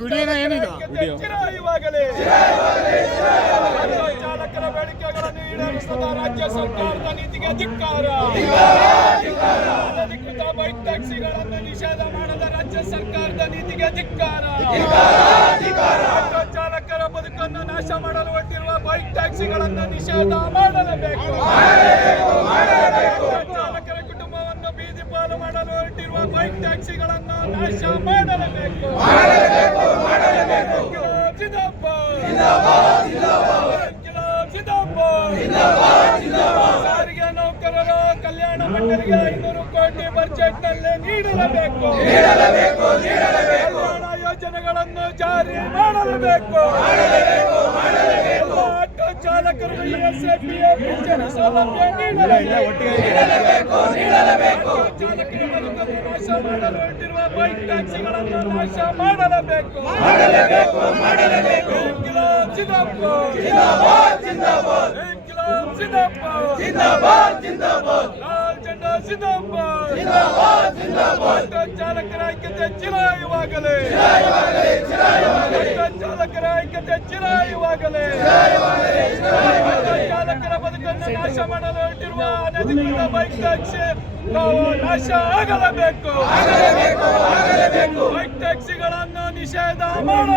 ವಿಡಿಯೋನ ಏನಿದು? ವಿಡಿಯೋ. ಚಾಲಕರ ಬೇಡಿಕೆಗಳನ್ನು ಈಡೇರಿಸದ ರಾಜ್ಯ ಸರ್ಕಾರದ ನೀತಿಗೆ ಧಿಕ್ಕಾರ ಅನಧಿಕೃತ ಬೈಕ್ ಟ್ಯಾಕ್ಸಿಗಳನ್ನು ನಿಷೇಧ ಮಾಡದ ರಾಜ್ಯ ಸರ್ಕಾರದ ನೀತಿಗೆ ಧಿಕ್ಕಾರ ಆಟೋ ಚಾಲಕರ ಬದುಕನ್ನು ನಾಶ ಮಾಡಲು ಹೊಟ್ಟಿರುವ ಬೈಕ್ ಟ್ಯಾಕ್ಸಿಗಳನ್ನು ನಿಷೇಧ ಮಾಡಲೇಬೇಕು ಆಟೋ ಚಾಲಕರ ಕುಟುಂಬವನ್ನು ಪಾಲು ಮಾಡಲು ಹೊರಟಿರುವ ಬೈಕ್ ಟ್ಯಾಕ್ಸಿಗಳನ್ನು ನಾಶ ಮಾಡಲೇಬೇಕು. ಸಾರಿಗೆ ನೌಕರರ ಕಲ್ಯಾಣ ಮಂಡಳಿಗೆ ಐನೂರು ಕೋಟಿ ಬಜೆಟ್ನಲ್ಲಿ ನೀಡಲಬೇಕು ಕಲ್ಯಾಣ ಯೋಜನೆಗಳನ್ನು ಜಾರಿ ಮಾಡಲೇಬೇಕು. ಆಟೋ ಚಾಲಕರು ಎಸ್ಎಪಿಎ ಪಿಂಚಣಿ ಸೌಲಭ್ಯ ನೀಡಲೇಬೇಕು. ಆಟೋ ನೀಡಲೇಬೇಕು ಮಾಡಲೇಬೇಕು ನಾಶ ಮಾಡಲು ಹೊರಟಿರುವ ಬೈಕ್ ಟ್ಯಾಕ್ಸಿಗಳನ್ನು ನಾಶ ಮಾಡಲೇಬೇಕು ಇನ್ಕಿಲಾಬ್ ಜಿಂದಾಬಾದ್ ಜಿಂದಾಬಾದ್. ಜಿಂದಾಬಾದ್ ಲಾಲ್ ಜೆಂಡಾ ಜಿಂದಾಬಾದ್ ಆಟೋ ಚಾಲಕರ ಐಕ್ಯತೆ ಚಿರಾಯುವಾಗಲಿ. ಆಟೋ ಚಾಲಕರ ಐಕ್ಯತೆ ಚಿರಾಯುವಾಗಲಿ. ಬದುಕನ್ನು ನಾಶ ಮಾಡಲು ಹೊರಟಿರುವ ಅನಧಿಕೃತ ಬೈಕ್ ಟ್ಯಾಕ್ಸಿ ನಾವು ನಾಶ ಆಗಲೇಬೇಕು. ಬೈಕ್ ಟ್ಯಾಕ್ಸಿಗಳನ್ನು ನಿಷೇಧ ಮಾಡ.